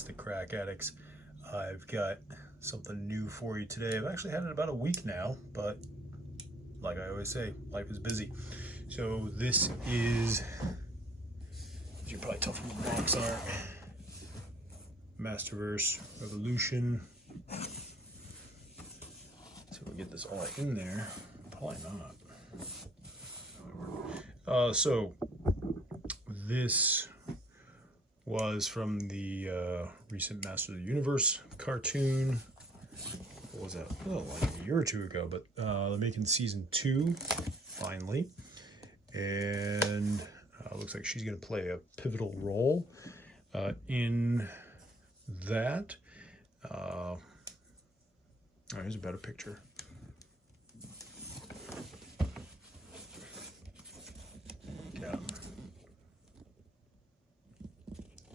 fantastic crack addicts. I've got something new for you today. I've actually had it about a week now, but like I always say, life is busy. So this is, as you can probably tell from the box art, Masterverse Revolution. So we'll get this all in there. Probably not. So this was from the recent Master of the Universe cartoon. What was that? Oh, like a year or two ago, but they're making season 2 finally, and looks like she's going to play a pivotal role in that. Oh, here's a better picture. Yeah.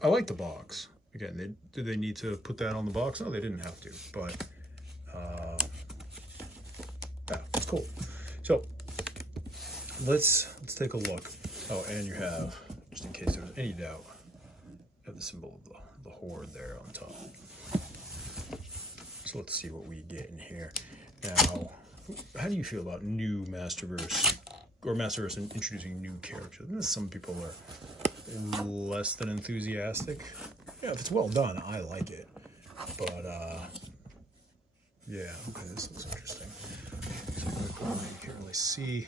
I like the box. Again, did they need to put that on the box? No, they didn't have to, but yeah, it's cool. So let's take a look. Oh, and you have, just in case there was any doubt, you have the symbol of the horde there on top. So let's see what we get in here. Now, how do you feel about new Masterverse, or Masterverse introducing new characters? Some people are less than enthusiastic. Yeah, if it's well done, I like it. But yeah, okay, this looks interesting. So you can't really see.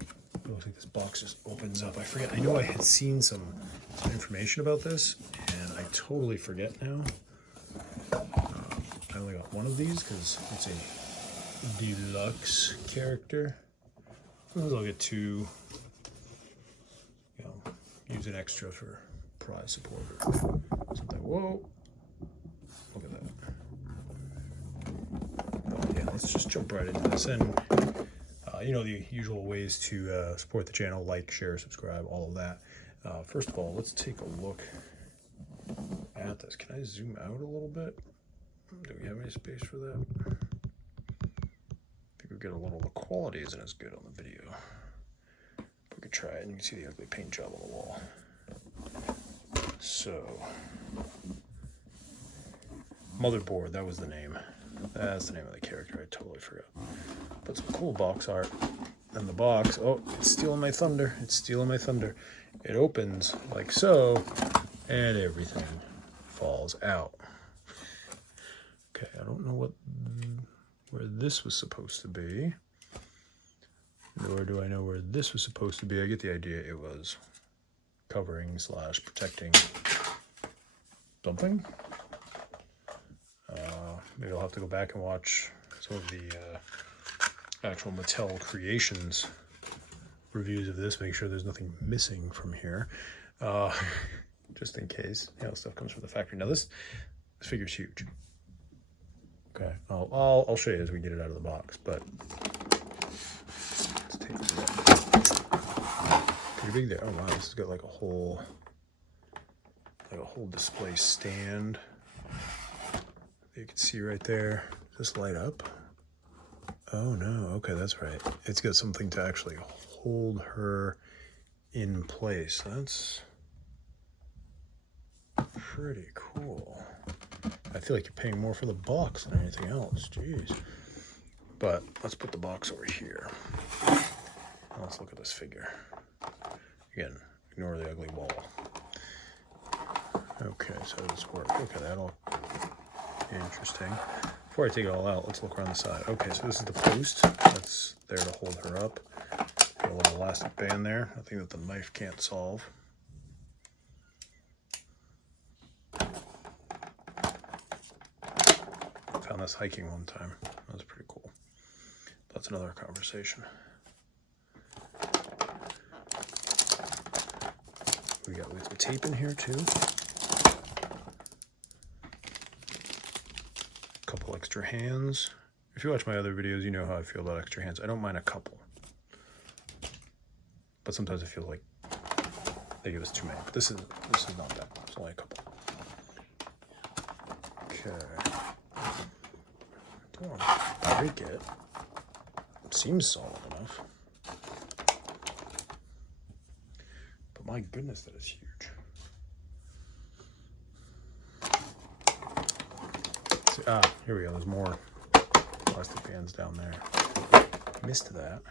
It looks like this box just opens up. I forget. I know I had seen some information about this, and I totally forget now. I only got one of these because it's a deluxe character. Sometimes I'll get 2. You know, use an extra for prize support or something. Whoa! Look at that. But yeah, let's just jump right into this. And you know, the usual ways to support the channel: like, share, subscribe, all of that. First of all, let's take a look at this. Can I zoom out a little bit? Do we have any space for that? I think we get a little. The quality isn't as good on the video. We could try it, and you can see the ugly paint job on the wall. So, Motherboard, that was the name. That's the name of the character. I totally forgot. But some cool box art. And the box, oh, it's stealing my thunder. It's stealing my thunder. It opens like so, and everything falls out. Okay, I don't know where this was supposed to be, nor do I know where this was supposed to be. I get the idea it was covering / protecting something. Maybe I'll have to go back and watch some of the actual Mattel Creations reviews of this, make sure there's nothing missing from here, just in case, you know, stuff comes from the factory. Now this figure's huge. Okay, I'll show you as we get it out of the box, but let's take a look. Pretty big there. Oh wow, this has got like a whole display stand. You can see right there. Just light up. Oh no, okay, that's right. It's got something to actually hold her in place. That's pretty cool. I feel like you're paying more for the box than anything else. Jeez. But let's put the box over here. Let's look at this figure. Again, ignore the ugly wall. Okay, so how does this work? Okay, that'll interesting. Before I take it all out, let's look around the side. Okay, so this is the post that's there to hold her up. Got a little elastic band there. Nothing that the knife can't solve. Found this hiking one time. That was pretty cool. That's another conversation. We got tape in here too. Couple extra hands. If you watch my other videos, you know how I feel about extra hands. I don't mind a couple, but sometimes I feel like they give us too many. But this is not that. It's only a couple. Okay. Don't want to break it. Seems solid enough. But my goodness, that is huge. See, here we go. There's more plastic bands down there. Missed that.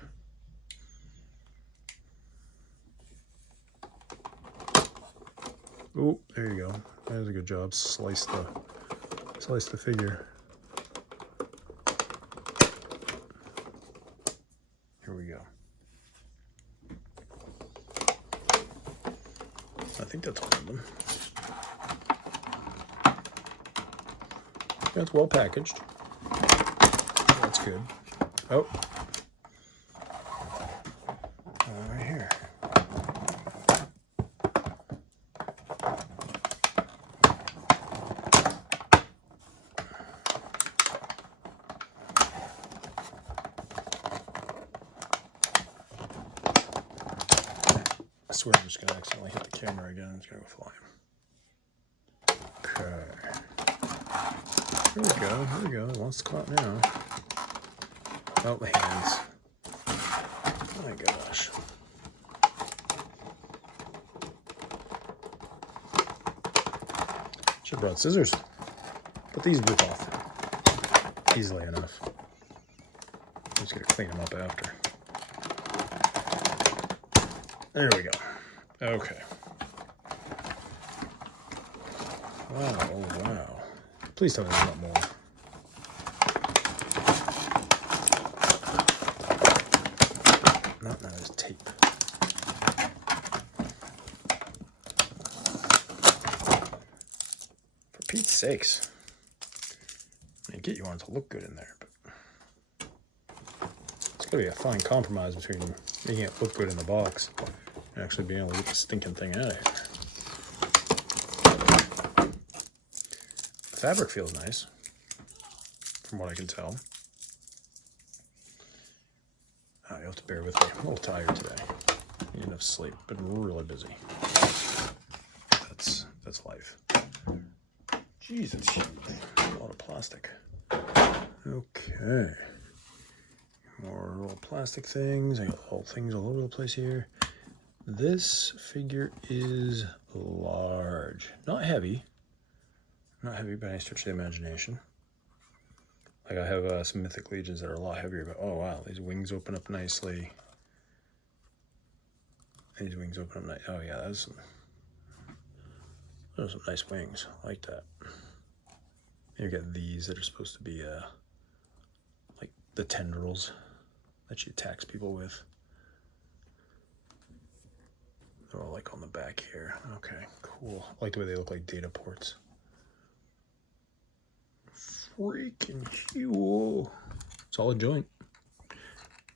Oh, there you go. That was a good job. Slice the figure. Here we go. I think that's all of them. That's well packaged. That's good. Oh. Right here. I swear I'm just going to accidentally hit the camera again. It's going to go flying. Okay. Here we go. Here we go. It wants to come out now. Oh, the hands. Oh my gosh. Should have brought scissors. But these rip off easily enough. I'm just going to clean them up after. There we go. Okay. Wow, oh wow. Please tell me there's not more. Not now, there's tape. For Pete's sakes. I get you want it to look good in there, but it's gotta be a fine compromise between making it look good in the box and actually being able to get the stinking thing out of here. The fabric feels nice, from what I can tell. You'll have to bear with me. I'm a little tired today. Need enough sleep. Been really busy. That's life. Jeez, it's huge. A lot of plastic. Okay. More little plastic things. I got little things all over the place here. This figure is large. Not heavy. Not heavy by any stretch of the imagination. Like I have some Mythic Legions that are a lot heavier, but oh wow, these wings open up nicely. These wings open up nice. Oh yeah, those are some nice wings. I like that. You get these that are supposed to be like the tendrils that she attacks people with. They're all like on the back here. Okay, cool. I like the way they look like data ports. Freaking huge. Solid joint.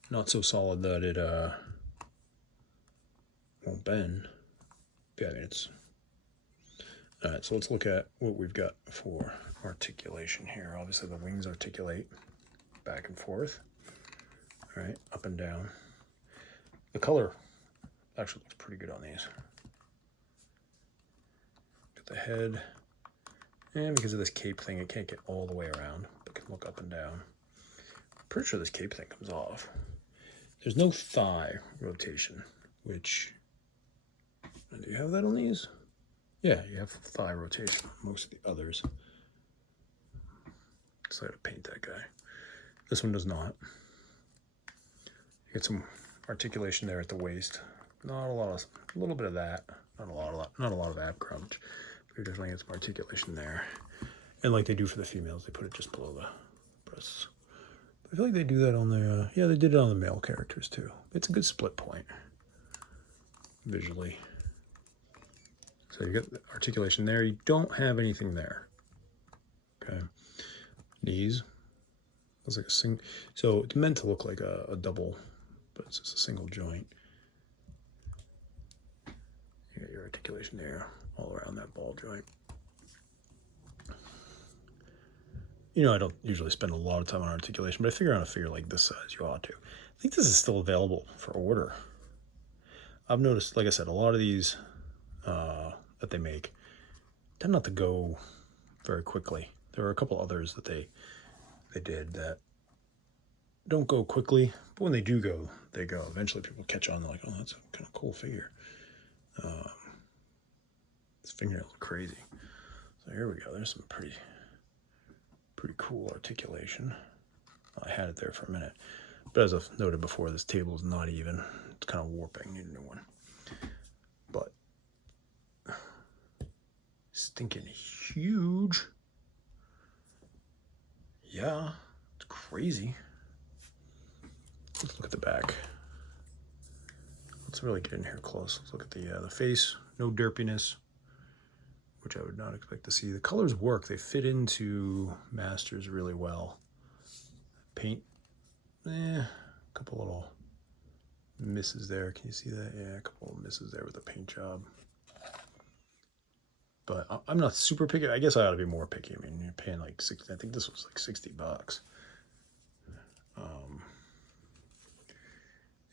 Not so solid that it won't bend. Yeah, I mean it's... Alright, so let's look at what we've got for articulation here. Obviously the wings articulate back and forth. Alright, up and down. The color actually looks pretty good on these. Got the head. And because of this cape thing, it can't get all the way around, but can look up and down. I'm pretty sure this cape thing comes off. There's no thigh rotation, which... Do you have that on these? Yeah, you have thigh rotation on most of the others. So I gotta paint that guy. This one does not. You get some articulation there at the waist. Not a lot of, a little bit of that. Not a lot of ab crunch. You're definitely get some articulation there. And like they do for the females, they put it just below the breasts. I feel like they do that on their, yeah, they did it on the male characters too. It's a good split point, visually. So you get the articulation there. You don't have anything there. Okay. Knees. Looks like a single, so it's meant to look like a double, but it's just a single joint. You got your articulation there. All around that ball joint. You know, I don't usually spend a lot of time on articulation, but I figure on a figure like this size, you ought to. I think this is still available for order. I've noticed, like I said, a lot of these that they make tend not to go very quickly. There are a couple others that they did that don't go quickly, but when they do go, they go. Eventually people catch on, they're like, oh, that's a kind of cool figure. This fingernails are crazy. So here we go. There's some pretty cool articulation. I had it there for a minute. But as I've noted before, this table is not even. It's kind of warping. Need a new one. But stinking huge. Yeah, it's crazy. Let's look at the back. Let's really get in here close. Let's look at the face. No derpiness, which I would not expect to see. The colors work. They fit into Masters really well. Paint, a couple little misses there. Can you see that? Yeah, a couple of misses there with the paint job. But I'm not super picky. I guess I ought to be more picky. I mean, you're paying like 60. I think this was like $60.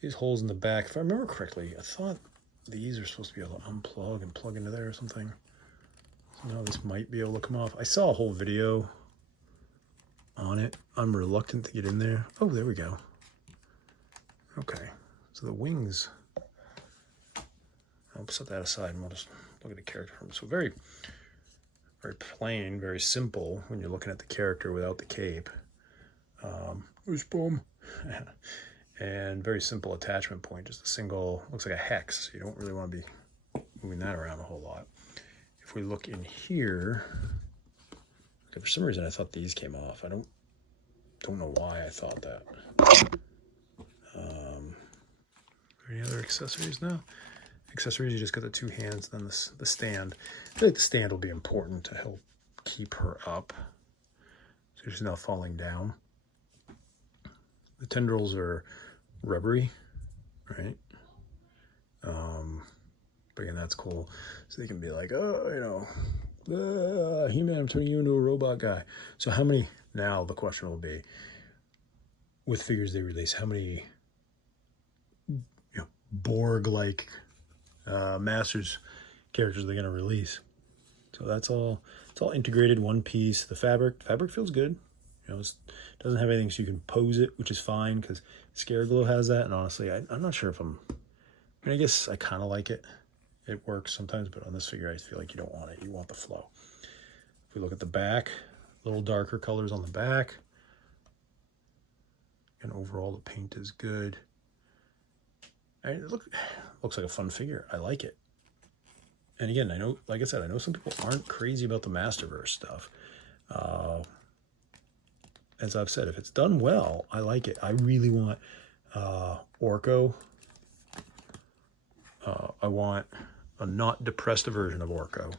These holes in the back, if I remember correctly, I thought these are supposed to be able to unplug and plug into there or something. So now this might be able to come off. I saw a whole video on it. I'm reluctant to get in there. Oh, there we go. Okay, so the wings, I'll set that aside and we'll just look at the character. So very, very plain, very simple when you're looking at the character without the cape. Boom. And very simple attachment point, just a single, looks like a hex. So you don't really want to be moving that around a whole lot. If we look in here, okay, for some reason I thought these came off. I don't know why I thought that. Any other accessories? No. Accessories, you just got the two hands, then the stand. I feel like the stand will be important to help keep her up, so she's not falling down. The tendrils are rubbery, right? But again, that's cool. So they can be like, oh, you know, He-Man, I'm turning you into a robot guy. So how many, now the question will be, with figures they release, how many, you know, Borg-like Masters characters are they going to release? So that's all, it's all integrated, one piece. The fabric feels good. You know, it doesn't have anything so you can pose it, which is fine because Scareglow has that. And honestly, I'm not sure if I mean, I guess I kind of like it. It works sometimes, but on this figure, I feel like you don't want it. You want the flow. If we look at the back, a little darker colors on the back. And overall, the paint is good. I mean, it looks like a fun figure. I like it. And again, I know, like I said, I know some people aren't crazy about the Masterverse stuff. As I've said, if it's done well, I like it. I really want Orko. I want a not depressed version of Orko.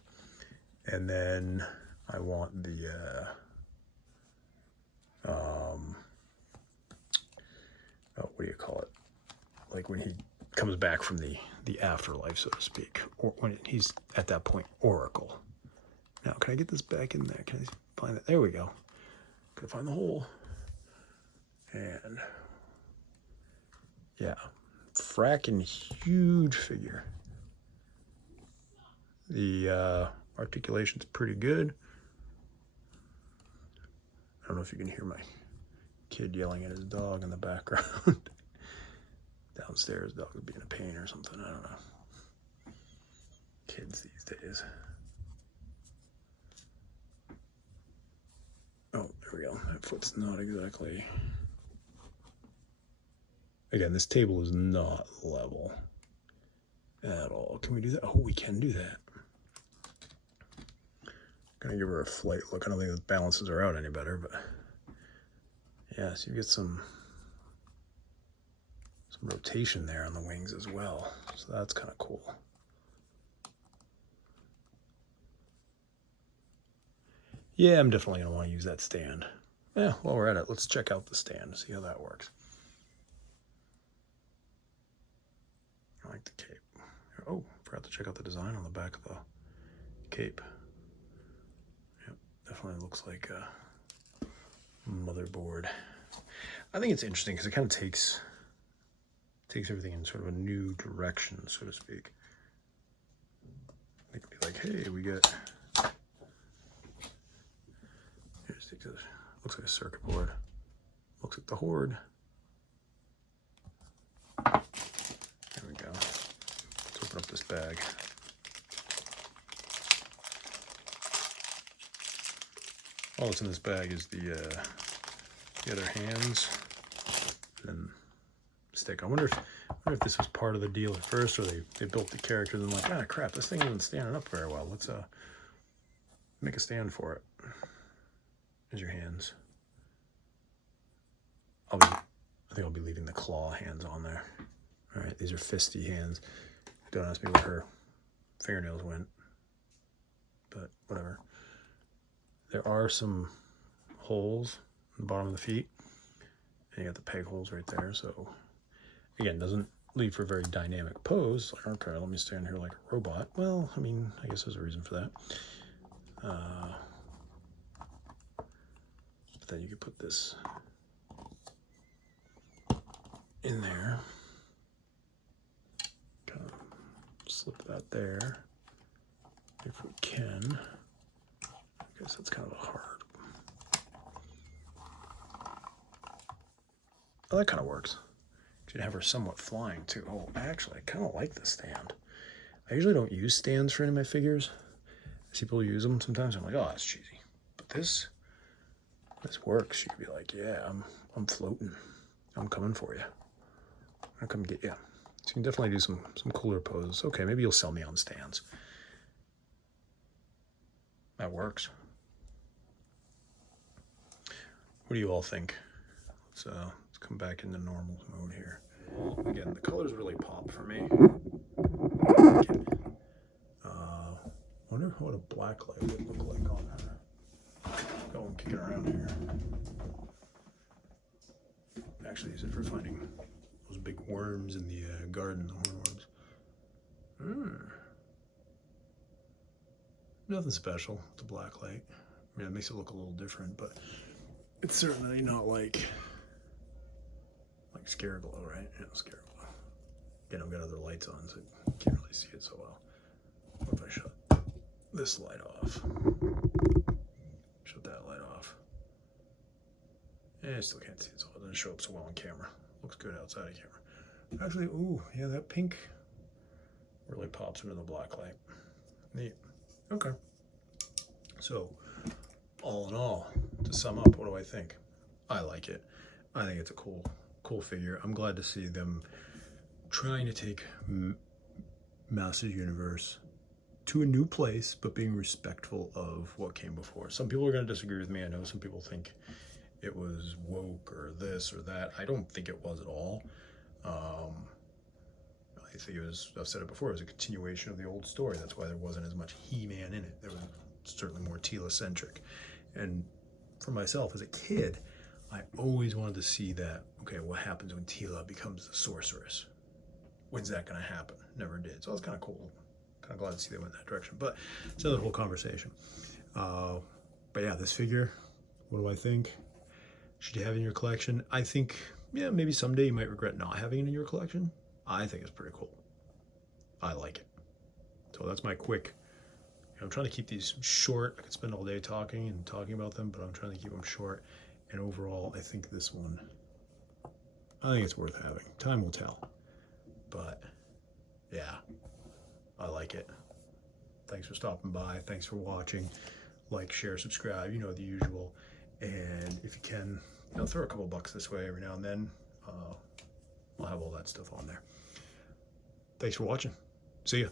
And then I want the, what do you call it? Like when he comes back from the afterlife, so to speak. Or when he's at that point, Oracle. Now, can I get this back in there? Can I find that? There we go. Gotta find the hole. And yeah, fracking huge figure. The articulation's pretty good. I don't know if you can hear my kid yelling at his dog in the background. Downstairs, dog would be in a pain or something. I don't know. Kids these days. Oh, there we go. That foot's not exactly. Again, this table is not level at all. Can we do that? Oh, we can do that. Gonna give her a flight look. I don't think the balances are out any better, but yeah, so you get some rotation there on the wings as well. So that's kind of cool. Yeah, I'm definitely gonna want to use that stand. Yeah, while we're at it, let's check out the stand, see how that works. I like the cape. Oh, forgot to check out the design on the back of the cape. Yep, definitely looks like a motherboard. I think it's interesting because it kind of takes everything in sort of a new direction, so to speak. They could be like, hey, we got, looks like a circuit board. Looks like the Horde. There we go. Let's open up this bag. all that's in this bag is the other hands and stick. I wonder if this was part of the deal at first, or they built the character and like, ah, crap, this thing isn't standing up very well. Let's make a stand for it. There's your hands. I think I'll be leaving the claw hands on there. All right, these are fisty hands. Don't ask me where her fingernails went, but whatever. There are some holes in the bottom of the feet, and you got the peg holes right there. So again, doesn't leave for a very dynamic pose. Like, okay, let me stand here like a robot. Well, I mean, I guess there's a reason for that. But then you could put this in there. Kind of slip that there if we can. I guess that's kind of a hard. Oh, that kind of works. Should have her somewhat flying too. Oh, actually, I kind of like this stand. I usually don't use stands for any of my figures. I see people use them sometimes. I'm like, oh, that's cheesy. But this works. You could be like, yeah, I'm floating. I'm coming for you. I'll come get you. So you can definitely do some cooler poses. Okay, maybe you'll sell me on stands. That works. What do you all think? Let's come back into normal mode here. Again, the colors really pop for me. Wonder what a black light would look like on her. Go and kick it around here. Actually use it for finding those big worms in the garden, the hornworms. Nothing special with the black light. I mean, it makes it look a little different, but it's certainly not like Scareglow, right? Yeah, Scareglow. Again, I've got other lights on, so you can't really see it so well. What if I shut this light off? Shut that light off. Yeah, I still can't see it, so it doesn't show up so well on camera. Looks good outside of camera. Actually, ooh, yeah, that pink really pops into the black light. Neat. Okay. So, all in all, to sum up, what do I think? I like it. I think it's a cool figure. I'm glad to see them trying to take Master Universe to a new place, but being respectful of what came before. Some people are going to disagree with me. I know some people think it was woke or this or that. I don't think it was at all. I think it was, I've said it before, it was a continuation of the old story. That's why there wasn't as much He-Man in it. There was certainly more Teela-centric. And for myself as a kid, I always wanted to see that, okay, what happens when Teela becomes the sorceress? When's that going to happen? Never did. So that's kind of cool. Kind of glad to see they went in that direction. But it's another whole conversation. But yeah, this figure, what do I think? Should you have it in your collection? I think, yeah, maybe someday you might regret not having it in your collection. I think it's pretty cool. I like it. So that's my quick, I'm trying to keep these short. I could spend all day talking about them, but I'm trying to keep them short. And overall, I think this one, I think it's worth having. Time will tell. But yeah, I like it. Thanks for stopping by. Thanks for watching. Like, share, subscribe, you know, the usual. And if you can, throw a couple bucks this way every now and then. I'll have all that stuff on there. Thanks for watching. See ya.